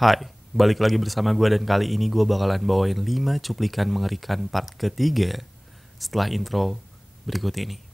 Hai, balik lagi bersama gue dan kali ini gue bakalan bawain 5 cuplikan mengerikan part ketiga setelah intro berikut ini.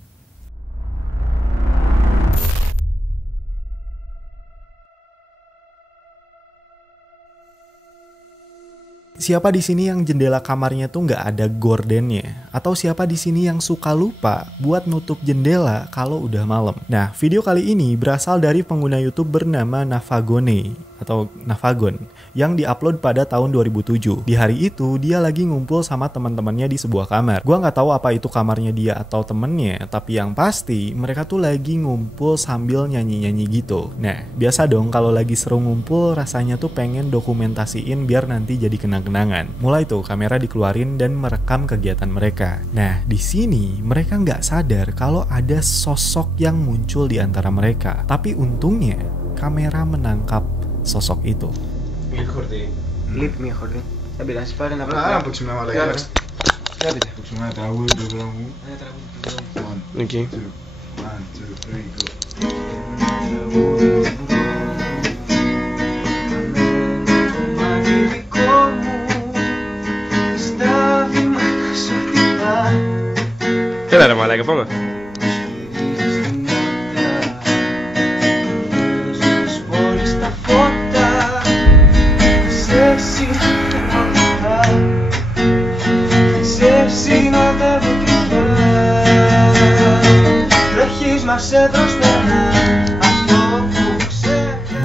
Siapa di sini yang jendela kamarnya tuh nggak ada gordennya? Atau siapa di sini yang suka lupa buat nutup jendela kalau udah malam? Nah, video kali ini berasal dari pengguna YouTube bernama Navagone atau Navagon yang diupload pada tahun 2007. Di hari itu dia lagi ngumpul sama teman-temannya di sebuah kamar. Gua nggak tahu apa itu kamarnya dia atau temennya, tapi yang pasti mereka tuh lagi ngumpul sambil nyanyi-nyanyi gitu. Nah, biasa dong kalau lagi seru ngumpul rasanya tuh pengen dokumentasiin biar nanti jadi kenang-kenangan. Mulai tuh kamera dikeluarin dan merekam kegiatan mereka. Nah, di sini mereka nggak sadar kalau ada sosok yang muncul di antara mereka. Tapi untungnya kamera menangkap sosok itu. Mejor de. Lip mejor de. Tapi las pagan apa? Ah, aproximadamente la cara. Rápido. Aproximadamente la vuelta, pero Aquí. 1, 2, 3, go. ¿Qué la mala que ponga?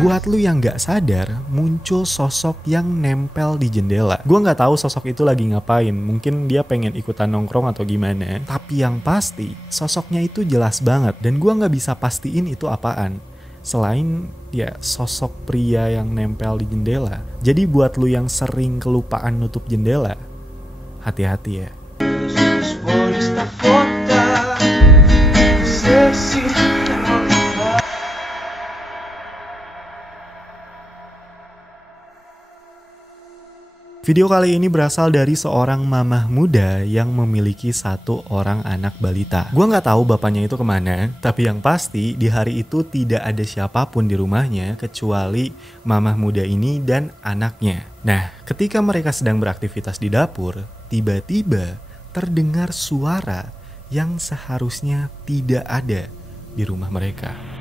Buat lu yang nggak sadar, muncul sosok yang nempel di jendela. Gua nggak tahu sosok itu lagi ngapain. Mungkin dia pengen ikutan nongkrong atau gimana. Tapi yang pasti, sosoknya itu jelas banget. Dan gua nggak bisa pastiin itu apaan. Selain ya sosok pria yang nempel di jendela. Jadi buat lu yang sering kelupaan nutup jendela, hati-hati ya. Video kali ini berasal dari seorang mamah muda yang memiliki satu orang anak balita. Gua nggak tahu bapaknya itu kemana, tapi yang pasti di hari itu tidak ada siapapun di rumahnya kecuali mamah muda ini dan anaknya. Nah, ketika mereka sedang beraktivitas di dapur, tiba-tiba terdengar suara yang seharusnya tidak ada di rumah mereka.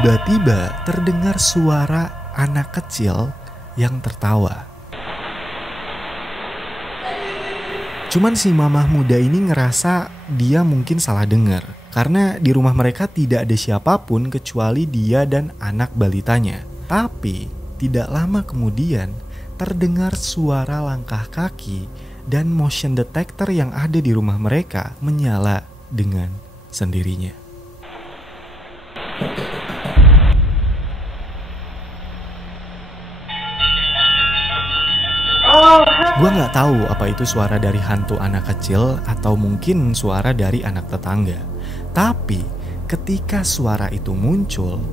Tiba-tiba terdengar suara anak kecil yang tertawa. Cuman si mamah muda ini ngerasa dia mungkin salah dengar. Karena di rumah mereka tidak ada siapapun kecuali dia dan anak balitanya. Tapi tidak lama kemudian terdengar suara langkah kaki dan motion detector yang ada di rumah mereka menyala dengan sendirinya. Gua nggak tahu apa itu suara dari hantu anak kecil atau mungkin suara dari anak tetangga. Tapi ketika suara itu muncul,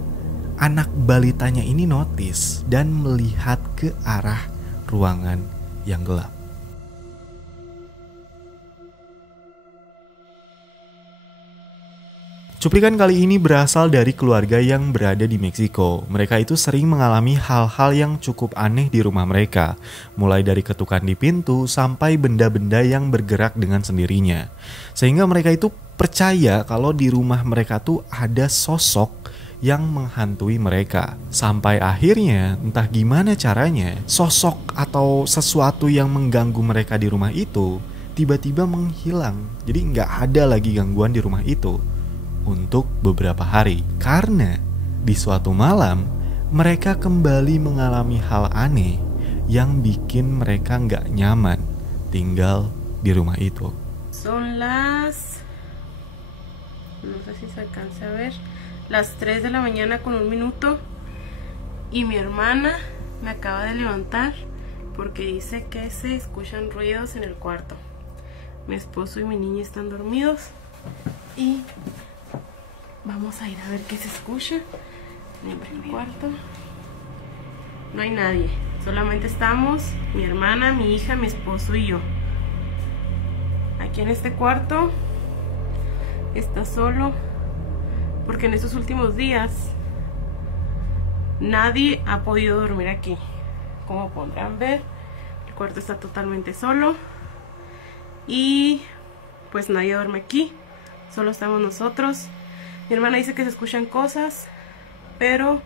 anak balitanya ini notice dan melihat ke arah ruangan yang gelap. Cuplikan kali ini berasal dari keluarga yang berada di Meksiko. Mereka itu sering mengalami hal-hal yang cukup aneh di rumah mereka. Mulai dari ketukan di pintu sampai benda-benda yang bergerak dengan sendirinya. Sehingga mereka itu percaya kalau di rumah mereka tuh ada sosok yang menghantui mereka. Sampai akhirnya entah gimana caranya sosok atau sesuatu yang mengganggu mereka di rumah itu tiba-tiba menghilang. Jadi nggak ada lagi gangguan di rumah itu untuk beberapa hari. Karena di suatu malam mereka kembali mengalami hal aneh yang bikin mereka nggak nyaman tinggal di rumah itu. Son las... no sé si se alcanza a ver, las 3 de la mañana con 1 minuto y mi hermana me acaba de levantar porque dice que se escuchan ruidos en el cuarto. Mi esposo y mi niña están dormidos y vamos a ir a ver qué se escucha en el cuarto. No hay nadie, solamente estamos mi hermana, mi hija, mi esposo y yo. Aquí en este cuarto está solo porque en estos últimos días nadie ha podido dormir aquí. Como podrán ver, el cuarto está totalmente solo y pues nadie duerme aquí, solo estamos nosotros. Mi hermana dice que se escuchan cosas, pero...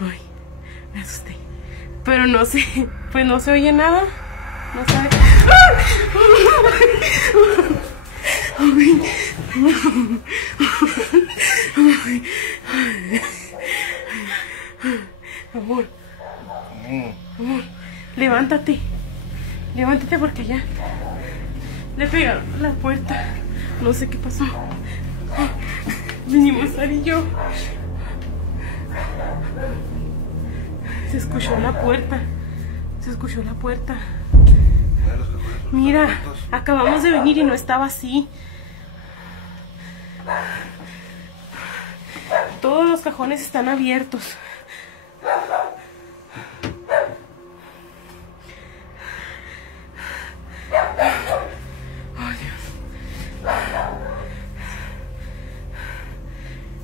ay, me asusté. Pero no sé, pues no se oye nada. No sabe. Amor, amor, levántate. Levántate porque ya le pegaron a la puerta. No sé qué pasó. Venimos Sara y yo. Se escuchó la puerta. Se escuchó la puerta. Mira, acabamos de venir y no estaba así. Todos los cajones están abiertos. Oh, Dios.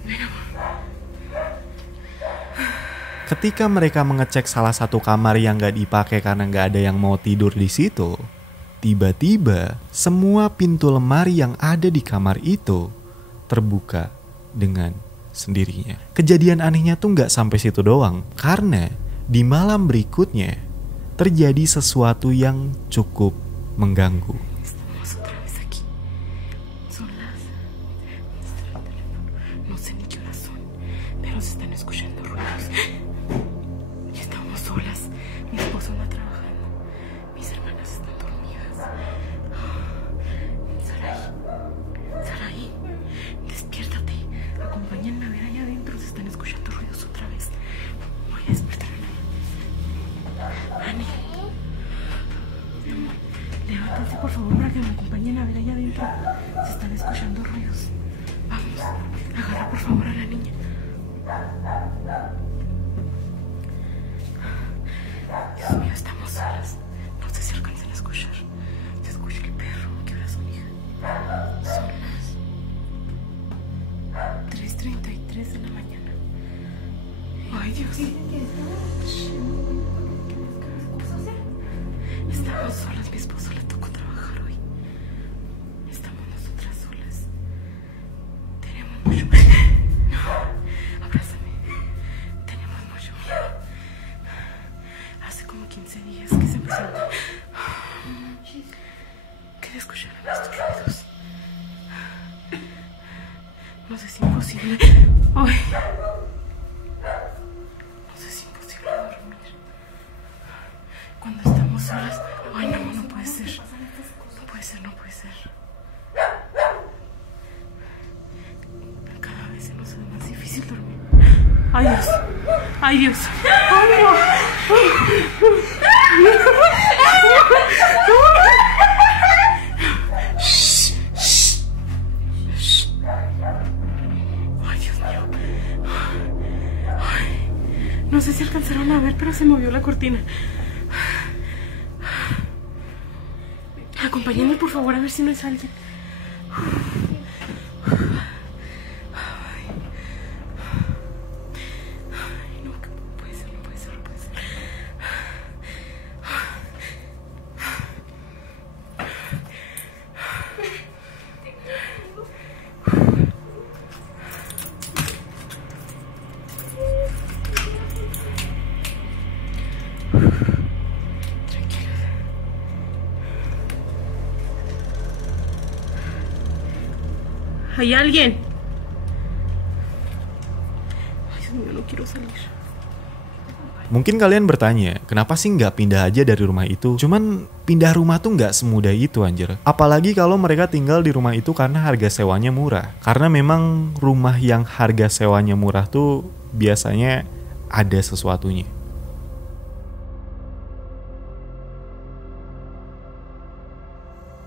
Mira. Ketika mereka mengecek salah satu kamar yang gak dipakai karena gak ada yang mau tidur di situ, tiba-tiba semua pintu lemari yang ada di kamar itu terbuka dengan sendirinya. Kejadian anehnya tuh gak sampai situ doang, karena di malam berikutnya terjadi sesuatu yang cukup mengganggu. Levántense por favor para que me acompañen a ver allá adentro. Se están escuchando ruidos. Vamos, agarra por favor a la niña. Dios mío, estamos solas. No sé si alcancen a escuchar. Se escucha el perro. ¿Qué horas son, hija? Son las 3:33 de la mañana. Ay, Dios. Estamos solas, mi esposo le tocó trabajar hoy. Estamos nosotras solas. Tenemos mucho miedo. No, abrázame. Tenemos mucho miedo. Hace como 15 días que se empezó que escucharon estos ruidos. No sé si es imposible. Ay. No sé si es imposible dormir cuando estamos solas. Ay, no, no puede ser. No puede ser, no puede ser. Cada vez se nos hace más difícil dormir. Ay, Dios. Ay, Dios. Ay, no. Ay, Dios mío. Ay, no sé si alcanzaron a ver, pero se movió la cortina. Acompáñenme por favor a ver si no es alguien. Ay, no, que no puede ser, no puede ser, no puede ser. ¿Hay alguien? Ay, Dios mío, no quiero salir. Mungkin kalian bertanya, kenapa sih nggak pindah aja dari rumah itu? Cuman pindah rumah tuh nggak semudah itu anjir. Apalagi kalau mereka tinggal di rumah itu karena harga sewanya murah. Karena memang rumah yang harga sewanya murah tuh biasanya ada sesuatunya.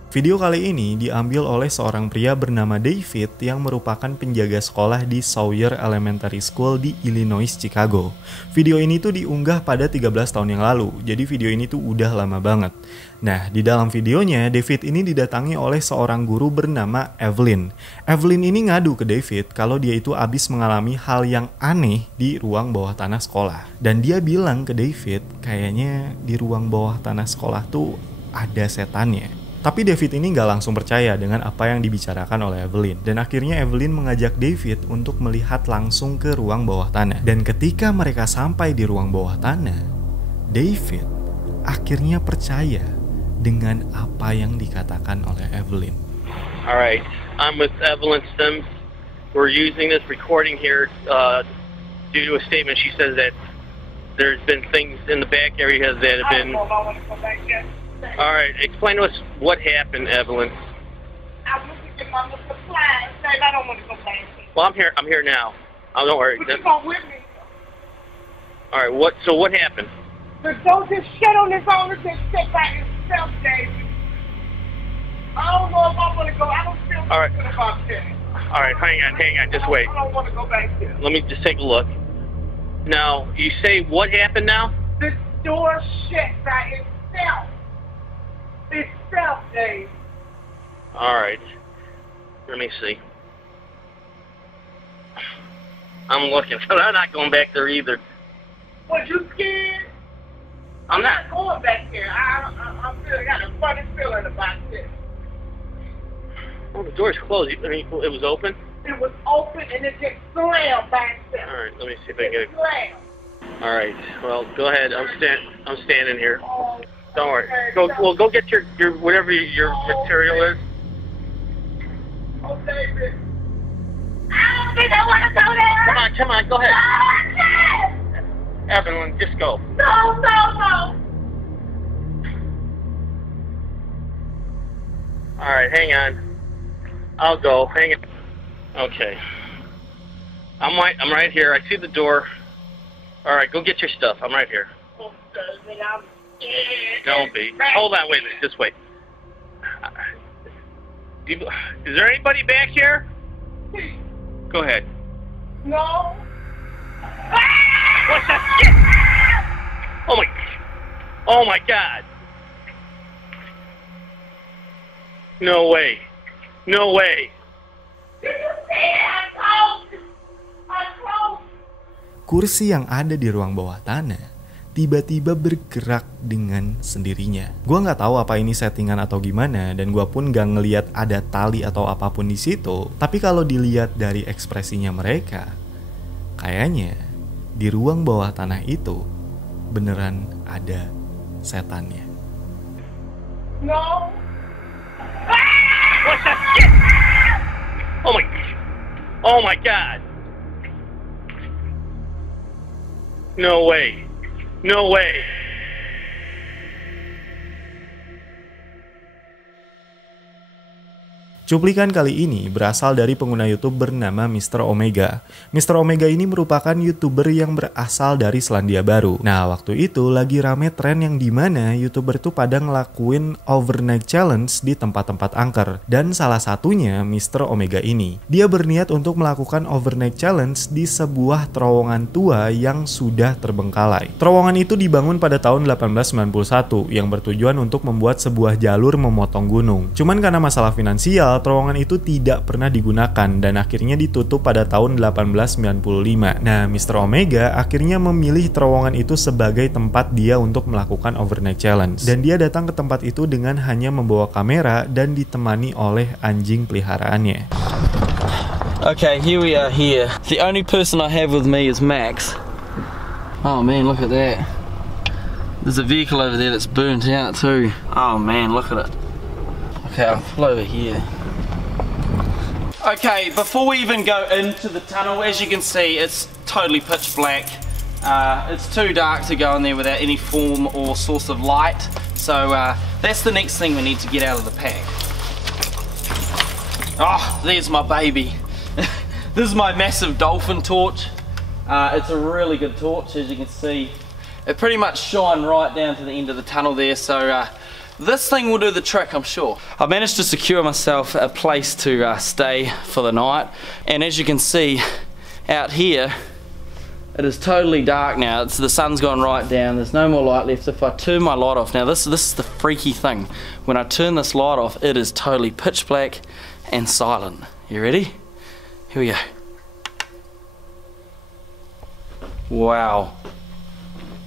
Video kali ini diambil oleh seorang pria bernama David yang merupakan penjaga sekolah di Sawyer Elementary School di Illinois, Chicago. Video ini tuh diunggah pada 13 tahun yang lalu, jadi video ini tuh udah lama banget. Nah, di dalam videonya, David ini didatangi oleh seorang guru bernama Evelyn. Evelyn ini ngadu ke David kalau dia itu abis mengalami hal yang aneh di ruang bawah tanah sekolah. Dan dia bilang ke David, kayaknya di ruang bawah tanah sekolah tuh ada setannya. Tapi David ini nggak langsung percaya dengan apa yang dibicarakan oleh Evelyn. Dan akhirnya Evelyn mengajak David untuk melihat langsung ke ruang bawah tanah. Dan ketika mereka sampai di ruang bawah tanah, David akhirnya percaya dengan apa yang dikatakan oleh Evelyn. Alright, I'm with Evelyn Sims. We're using this recording here due to a statement. She says that there's been things in the back area that have been... All right, explain to us what happened, Evelyn. I was looking at my supplies, and I don't want to go back. Well, I'm here now. Oh, don't worry. But you come with me. All right, so what happened? But don't just shit on this owner, just sit by yourself, David. I don't know if I want to go. I don't feel All right. good about this. All right, hang on, just wait. I don't want to go back there. Let me just take a look. Now, you say what happened now? This door shut by itself. Itself, Dave. All right. Let me see. I'm looking, but I'm not going back there either. Was you scared? I'm not. going back there. I got a funny feeling about this. Oh, the door's closed. I mean, it was open? It was open and it just slammed by itself. All right, let me see if I can get it. Slammed. All right. Well, go ahead. I'm standing here. Oh, Don't worry. Go get your whatever your material is. oh, David. I don't think I want to go there. Come on, go ahead. No, Evelyn, just go. no. All right, hang on. I'll go. Hang on. Okay. I'm right here. I see the door. All right, go get your stuff. I'm right here. Oh, David, I'm scared. Don't be. Hold on, wait a minute. Just wait. Is there anybody back here? Go ahead. No. What's that shit? Oh my God. No way. No way. Did you see it? I closed. Kursi yang ada di ruang bawah tanah tiba-tiba bergerak dengan sendirinya. Gua nggak tahu apa ini settingan atau gimana, dan gua pun nggak ngeliat ada tali atau apapun di situ. Tapi kalau dilihat dari ekspresinya mereka, kayaknya di ruang bawah tanah itu beneran ada setannya. No. What's that shit? Oh my God. No way. No way. Cuplikan kali ini berasal dari pengguna YouTube bernama Mr. Omega. Mr. Omega ini merupakan YouTuber yang berasal dari Selandia Baru. Nah, waktu itu lagi rame tren yang dimana YouTuber tuh pada ngelakuin overnight challenge di tempat-tempat angker. Dan salah satunya Mr. Omega ini. Dia berniat untuk melakukan overnight challenge di sebuah terowongan tua yang sudah terbengkalai. Terowongan itu dibangun pada tahun 1891 yang bertujuan untuk membuat sebuah jalur memotong gunung. Cuman karena masalah finansial, terowongan itu tidak pernah digunakan dan akhirnya ditutup pada tahun 1895. Nah, Mr. Omega akhirnya memilih terowongan itu sebagai tempat dia untuk melakukan overnight challenge. Dan dia datang ke tempat itu dengan hanya membawa kamera dan ditemani oleh anjing peliharaannya. Okay, here we are here. The only person I have with me is Max. Oh man, look at that. There's a vehicle over there that's burnt out too. Oh man, look at it. Okay, I'll pull over here. Okay, before we even go into the tunnel, as you can see, it's totally pitch black. It's too dark to go in there without any form or source of light. So that's the next thing we need to get out of the pack. Oh, there's my baby. This is my massive dolphin torch. It's a really good torch, as you can see. It pretty much shone right down to the end of the tunnel there, so this thing will do the trick, I'm sure. I've managed to secure myself a place to stay for the night, and as you can see out here, it is totally dark now. The sun's gone right down, there's no more light left. If I turn my light off, now this is the freaky thing. When I turn this light off, it is totally pitch black and silent. You ready? Here we go. Wow.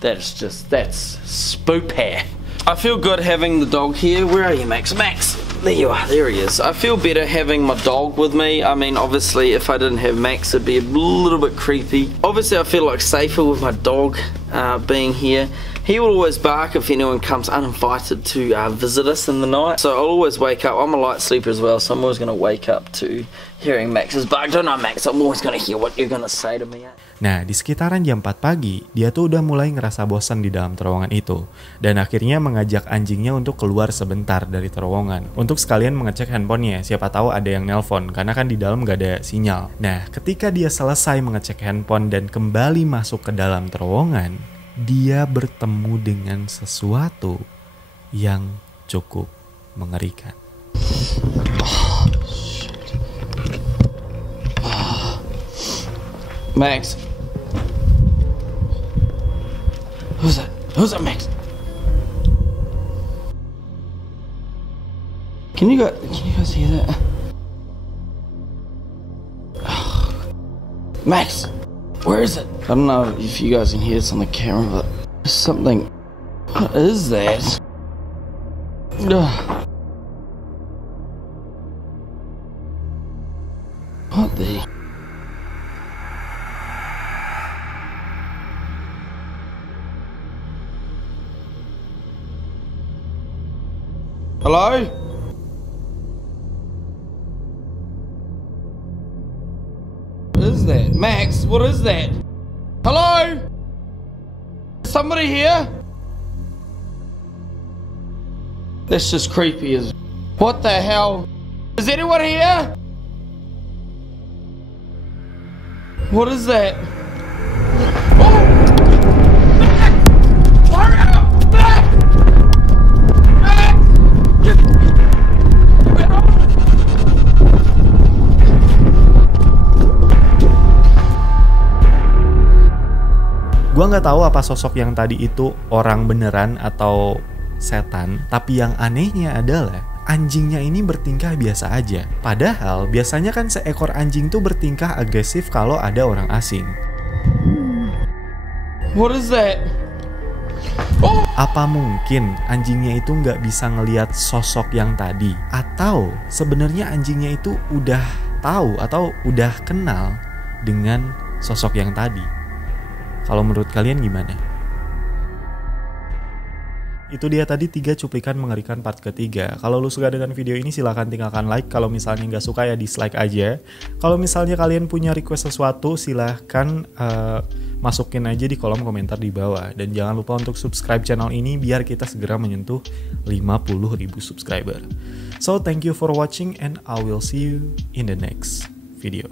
That's spoopy. I feel good having the dog here. Where are you, Max? Max! There you are, there he is. I feel better having my dog with me. I mean, obviously, if I didn't have Max, it'd be a little bit creepy. Obviously, I feel like safer with my dog being here. He will always bark if anyone comes uninvited to visit us in the night. So I'll always wake up. I'm a light sleeper as well, so I'm always going to wake up to hearing Max's bark. Don't know, Max, I'm always going to hear what you're going to say to me. Nah, di sekitaran jam 4 pagi, dia tuh udah mulai ngerasa bosan di dalam terowongan itu. Dan akhirnya mengajak anjingnya untuk keluar sebentar dari terowongan. Untuk sekalian mengecek handphonenya, siapa tahu ada yang nelpon, karena kan di dalam gak ada sinyal. Nah, ketika dia selesai mengecek handphone dan kembali masuk ke dalam terowongan, dia bertemu dengan sesuatu yang cukup mengerikan. Max. Who's that? Who's that, Max? Can you guys hear that? Max, where is it? I don't know if you guys can hear this on the camera, but there's something. What is that? What the? Hello? What is that? Max, what is that? Hello? Somebody here? That's just creepy as... What the hell? Is anyone here? What is that? Oh! Hurry up! Gua nggak tahu apa sosok yang tadi itu orang beneran atau setan, tapi yang anehnya adalah anjingnya ini bertingkah biasa aja. Padahal biasanya kan seekor anjing tuh bertingkah agresif kalau ada orang asing. What is that? Oh! Apa mungkin anjingnya itu nggak bisa ngelihat sosok yang tadi? Atau sebenarnya anjingnya itu udah tahu atau udah kenal dengan sosok yang tadi? Kalau menurut kalian gimana? Itu dia tadi 3 cuplikan mengerikan part ketiga. Kalau lu suka dengan video ini silahkan tinggalkan like. Kalau misalnya nggak suka ya dislike aja. Kalau misalnya kalian punya request sesuatu silahkan masukin aja di kolom komentar di bawah. Dan jangan lupa untuk subscribe channel ini biar kita segera menyentuh 50.000 subscriber. So thank you for watching and I will see you in the next video.